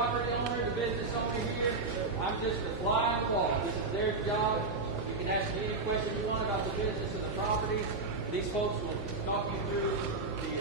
property owner, the business owner here. I'm just a fly on the wall. This is their job. You can ask me any question you want about the business or the property. These folks will talk you through the